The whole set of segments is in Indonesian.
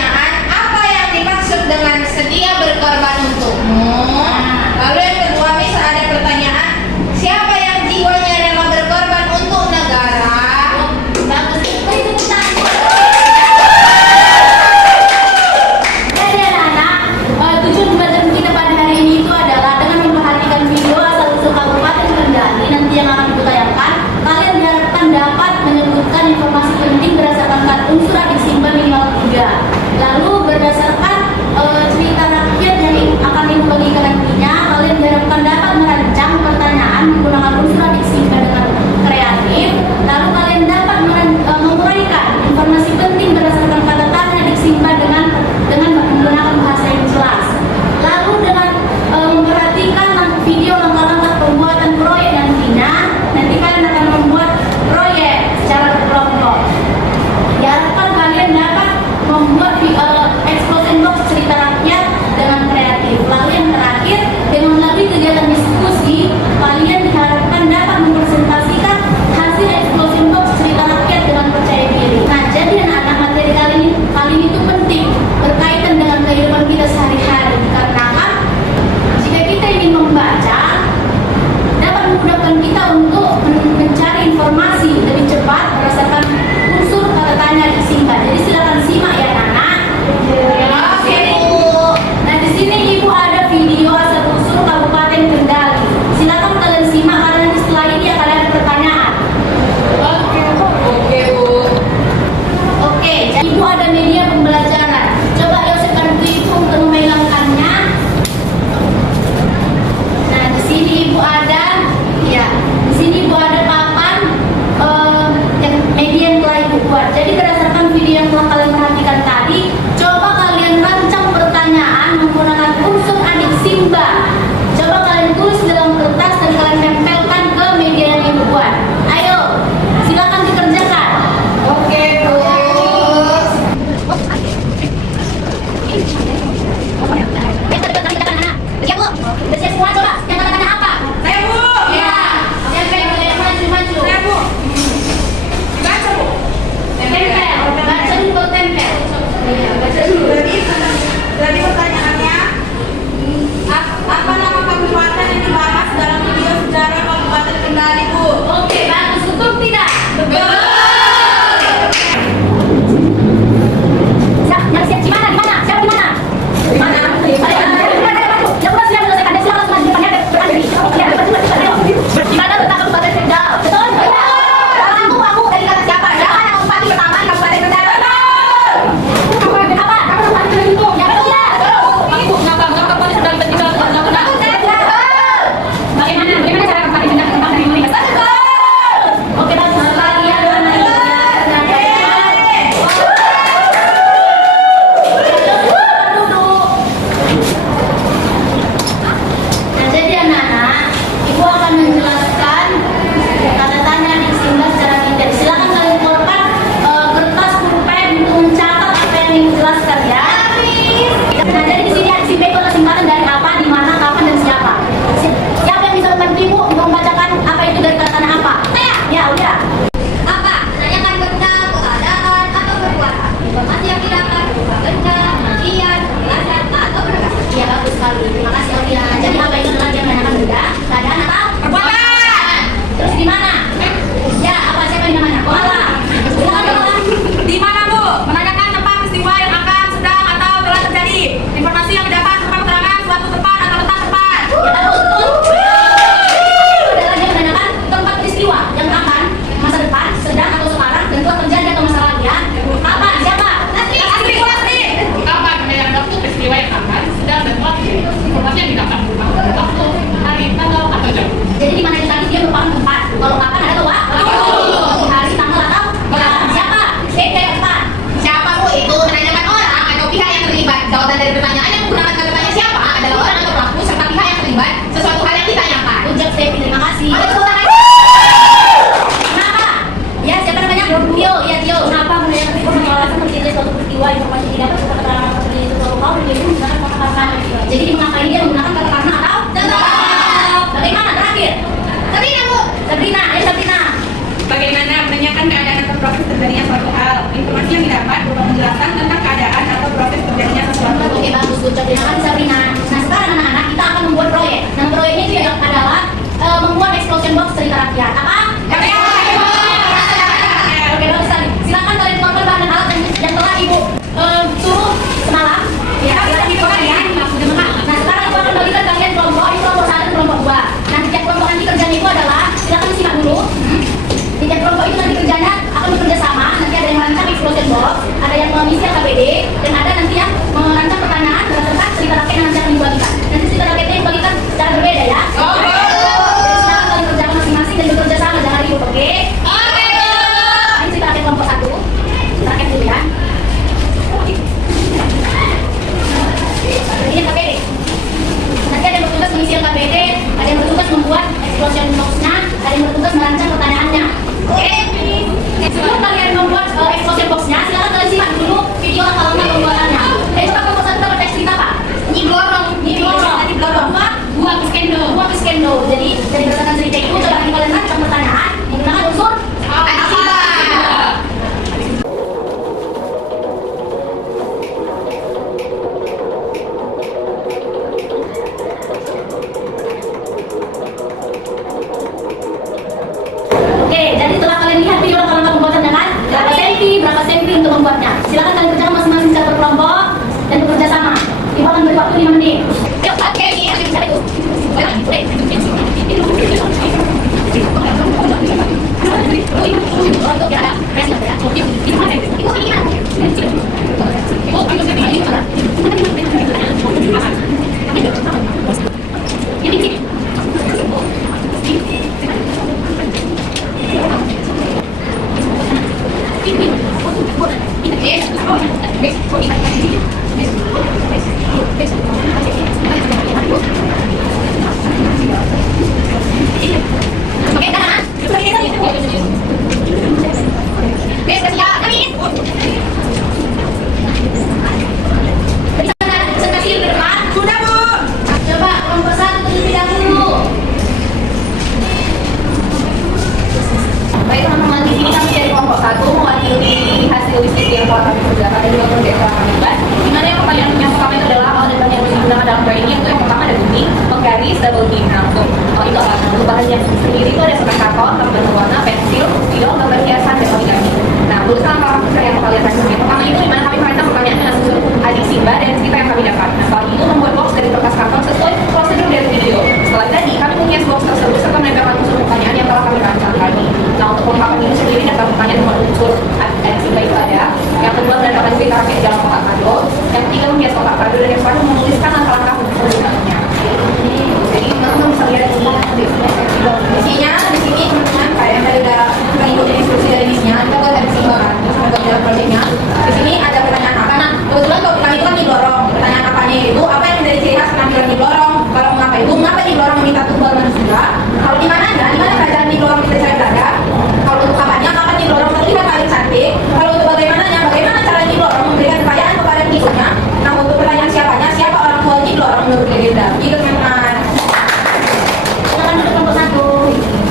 pertanyaan, apa yang dimaksud dengan sedia berkorban untukmu? Lalu yang kedua, misal ada pertanyaan, siapa yang jiwanya rela berkorban untuk negara? Bagus. Beri tepuk tangan. Jadi anak-anak, tujuan pembelajaran kita pada hari ini itu adalah dengan memperhatikan video asal-usul Kabupaten Kendari nanti yang akan ditayangkan, kalian diharapkan dapat menyebutkan informasi penting berdasarkan unsur adik simba minimal 3. Lalu berdasarkan cerita rakyat yang akan dibagikan nantinya, kalian diharapkan dapat merancang pertanyaan menggunakan unsur adik simba dengan kreatif. Lalu kalian dapat menguraikan informasi penting berdasarkan kata tanya adik simba dengan menggunakan bahasa yang jelas. Lalu dengan memperhatikan video langkah-langkah pembuatan proyek nantinya, nanti kalian akan membuat proyek secara berkelompok. Diharapkan kalian dapat membuat explosion box cerita rakyat dengan kreatif. Lalu yang terakhir, dengan melalui kegiatan diskusi, kalian diharapkan dapat mempresentasikan hasil explosion box cerita rakyat dengan percaya diri. Nah, jadi anak-anak, materi kali ini itu penting berkaitan dengan kehidupan kita sehari-hari, karena kan jika kita ingin membaca dapat memudahkan kita untuk mencari informasi lebih cepat berdasarkan unsur kata tanya di simba. Jadi silakan simak ya anak. Oke Bu. Nah di sini Ibu ada video asal usul Kabupaten Kendari. Silakan kalian simak karena nanti setelah ini akan ada pertanyaan. Oke Bu. Oke, jadi Ibu ada media pembelajaran. Coba Yosef bantu Ibu untuk memegangkannya. Nah di sini Ibu ada, ya, di sini Ibu ada papan yang media yang telah Ibu buat. Jadi berdasarkan video yang telah kalian perhatikan tadi, coba kalian rancang pertanyaan menggunakan unsur adik simba. Coba kalian tulis dalam kertas dan kalian tempelkan ke media yang Ibu buat. Ayo, silakan dikerjakan. Oke Bu. Ya Bu, bersiap semua coba. Yang kata-kata apa? Saya Bu. Ya, maju. Saya Bu. Baca Bu. Tempel, baca dulu baru tempel. Baca dulu. Berarti pertanyaannya, apa nama kabupaten yang dibahas dalam video sejarah Kabupaten Kendari Bu? Oke, bagus. Betul tidak? Betul. Siap. Di mana? Siapa di mana? Di mana? Yang udah sudah selesai. Anda silakan maju depannya berdiri. Di mana letak Kabupaten Kendal? Betul? Aku dari kata siapa? Siapa yang bupati pertama di Kabupaten Kendal? Apa? Kabupaten Belitung. Yang kedua? Aku ngapa polisi sedang bertindak benar. Bagaimana cara Kabupaten Kendal tentang dari Indonesia? Oke, bagus. Kalian Nah, jadi anak-anak, Ibu akan menjelaskan kata tanya di simba secara detail. Silakan kalian keluarkan kertas pulpen untuk mencatat apa yang Ibu jelaskan ya. Nah, jadi di sini ada simba itu adalah singkatan dari apa, di mana, kapan, dan siapa. Siapa yang bisa membantu Ibu untuk membacakan apa itu dari kata tanya apa? Saya. Ya, udah. Apa? Menanyakan benda, keadaan, atau perbuatan. Informasi yang didapat berupa benda, kejadian, penjelasan, atau penegasan. Iya, bagus sekali. Terima kasih Aulia. Jadi apa itu adalah dia menanyakan benda, keadaan, atau perbuatan. Terus di mana? Ya, apa siapa yang namanya? Koala. Silakan Koala. Di mana Bu? Menanyakan tempat peristiwa yang akan, sedang, atau telah terjadi. Informasi yang didapat berupa keterangan suatu tempat atau letak tempat. Ya, bagus. Betul. Itu adalah dia menanyakan tempat peristiwa yang akan, masa depan, sedang, atau sekarang, dan telah terjadi atau masa lalu ya. Kapan? Siapa? Asli. Kapan yang waktu peristiwa yang akan sedang dan telah terjadi. Informasi yang didapat berupa waktu, hari, tanggal, atau jam. Jadi di mana itu tadi dia merupakan tempat. Kalau kapan ada waktu. Hari, tanggal, atau bulan. Siapa? Tempat. Siapa Bu? Itu menanyakan orang atau pihak yang terlibat. Jawaban dari pertanyaan yang menggunakan kata tanya siapa adalah orang atau pelaku serta pihak yang terlibat sesuatu hal yang ditanyakan. Ujak Stepi, terima kasih. Ada tepuk tangan. Kenapa? Ya, siapa namanya? Tio. Ya, Tio. Kenapa menanyakan informasi terjadi suatu peristiwa informasi tidak berupa keterangan atau terjadi suatu hal menjadi menggunakan kata karena. Jadi di mengapa ini dia menggunakan kata karena atau? Tetap. Bagaimana terakhir? Sabrina Bu. Sabrina. Bagaimana menanyakan keadaan atau proses terjadinya suatu hal. Informasi yang didapat berupa penjelasan tentang keadaan atau proses terjadinya sesuatu. Oke, bagus, good job. Terima kasih Sabrina. Nah, sekarang anak-anak kita akan membuat proyek. Nah, proyeknya itu adalah membuat explosion box cerita rakyat. Apa? Oke, bagus sekali. Silakan kalian keluarkan bahan dan alat yang telah ibu suruh semalam. Ya, kita dibuat ya. Nah, sekarang aku akan bagikan kalian kelompok. Ini kelompok 1 dan kelompok 2. Nah, setiap kelompok nanti kerjanya itu adalah, silakan simak dulu. Setiap kelompok itu nanti kerjanya akan bekerja sama. Nanti ada yang merancang explosion box, ada yang mengisi KBD, dan ada nanti yang merancang pertanyaan berdasarkan cerita rakyat yang nanti akan dibagikan. Nanti cerita rakyatnya dibagikan secara berbeda ya. Jadi silakan kalian kerja masing-masing dan bekerja sama, jangan ribut, oke? Ini cerita rakyat kelompok 1. Cerita rakyat dulu ya. Ini KBD. Nanti ada yang bertugas mengisi KBD, ada yang bertugas membuat explosion box-nya, ada yang bertugas merancang pertanyaannya. Oke? Sebelum kalian membuat explosion box-nya, silakan kalian simak dulu video langkah-langkah pembuatannya. Coba kelompok 1 dapat teks cerita apa? Nyiblorong. Buah piskendo. Jadi berdasarkan cerita itu, coba kalian rancang pertanyaan menggunakan unsur apa? Oke, jadi setelah kalian lihat video langkah-langkah pembuatannya kan, berapa senti untuk membuatnya. Silakan kalian kerjakan masing-masing secara berkelompok dan bekerja sama. Ibu akan beri waktu 5 menit. Yuk, oke, ini yang bisa itu. Coba kelompok 1 terlebih dahulu. Baik teman-teman, di sini kami dari kelompok 1 mewakili hasil diskusi yang telah kami kerjakan dan juga proyek telah kami buat. Dimana yang pertanyaan yang pertama itu adalah awal dan bahan yang digunakan dalam proyek ini. Itu yang pertama ada gunting, penggaris, double king. Nah, untuk itu apa? Untuk bahan yang sendiri itu ada seperti karton, gambar warna, pensil, spidol, gambar hiasan, dan origami. Nah, tulisan langkah yang kalian lihat yang pertama itu dimana kami merancang pertanyaan dengan unsur adik Simba dan cerita yang kami dapat. Nah, setelah itu membuat box dari kertas karton sesuai prosedur dari video. Setelah tadi kami menghias box tersebut serta menempelkan unsur pertanyaan yang telah kami rancang tadi. Nah, untuk pengungkapan ini sendiri daftar pertanyaan dengan unsur adik Simba itu ada. Yang kedua menempelkan cerita rakyat di dalam kotak kado. Yang ketiga menghias kotak kado dan yang terakhir menuliskan langkah-langkah untuk penggunaannya. Jadi teman-teman bisa lihat Isinya di sini teman-teman kayak yang tadi udah kita ikutin instruksi dari misinya, kita buat dari Simba kan, terus kita jalan proyeknya. Di sini ada pertanyaan apa? Nah, kebetulan kalau kami itu kan didorong. Pertanyaan apanya itu apa yang menjadi ciri khas penampilan didorong? Kalau mengapa itu? Mengapa didorong meminta tumbal manusia? Kalau di mana kerajaan didorong kita saya berada? Kalau untuk apanya? Maka didorong terlihat paling cantik. Kalau untuk bagaimana cara didorong memberikan kekayaan kepada pengikutnya? Nah, untuk pertanyaan siapa orang tua didorong menurut Legenda? Gitu teman-teman. Silakan duduk kelompok 1.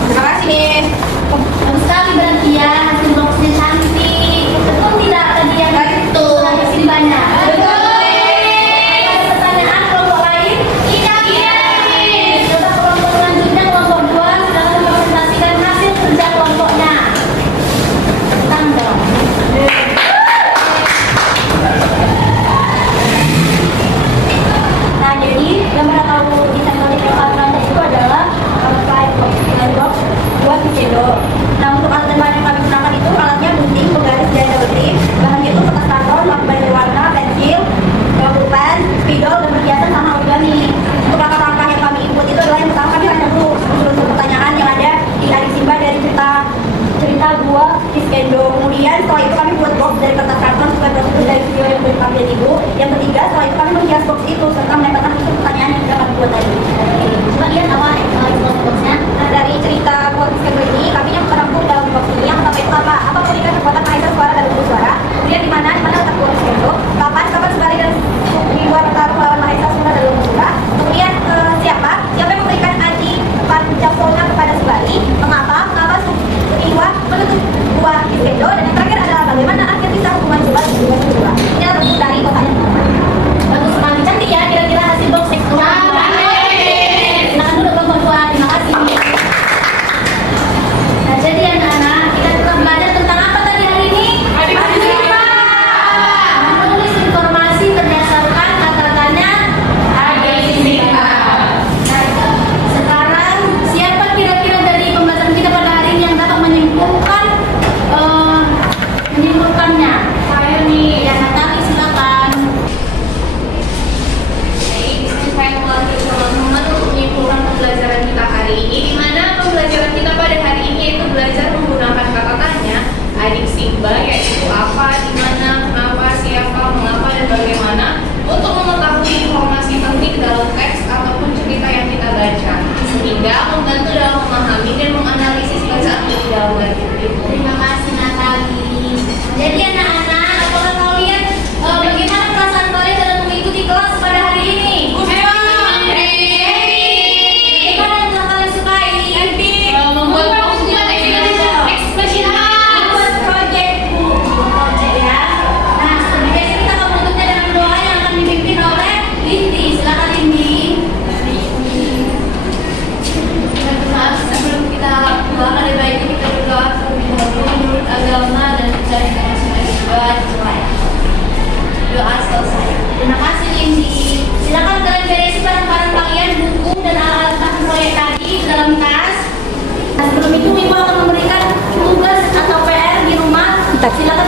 Terima kasih Miss. Bagus sekali berarti ya, hasil boxnya cantik. Betul tidak tadi yang Betul. Ada Simbanya? Betul. Ada pertanyaan kelompok lain? Tidak. Coba kelompok selanjutnya, kelompok 2, silakan mempresentasikan hasil kerja kelompoknya. Tangan dong. Nah, jadi gambar atau desain proyek yang kami rancang itu adalah slide box buat Nintendo. Nah, untuk alat dan bahan yang kami gunakan itu alatnya gunting, penggaris, dan double tip. Bahannya itu kertas karton, lakban berwarna, pensil, pulpen, spidol, dan perhiasan sama origami. Untuk langkah-langkah yang kami input itu adalah yang pertama kami rancang dulu unsur-unsur pertanyaan yang ada di adik Simba dari cerita gua Piskendo. Kemudian setelah itu kami buat box dari kertas karton sesuai prosedur dari video yang sudah kami lihat ibu. Yang ketiga, setelah itu kami menghias box itu serta menempelkan unsur pertanyaan yang sudah kami buat tadi. Oke, coba lihat awal box-nya. Nah, dari cerita gua Piskendo ini kami yang terangkum dalam box ini. Yang pertama itu apa? Apa pendidikan kekuatan Maestra Suara dan Lugu Suara? Kemudian di mana letak gua Piskendo? Kapan Sebali dan Iwa bertarung melawan Maestra Suara dan Lugu Suara? Kemudian siapa yang memberikan aji Panjang Sona kepada Sebali? Mengapa Iwa menutup gua Piskendo dan Silakan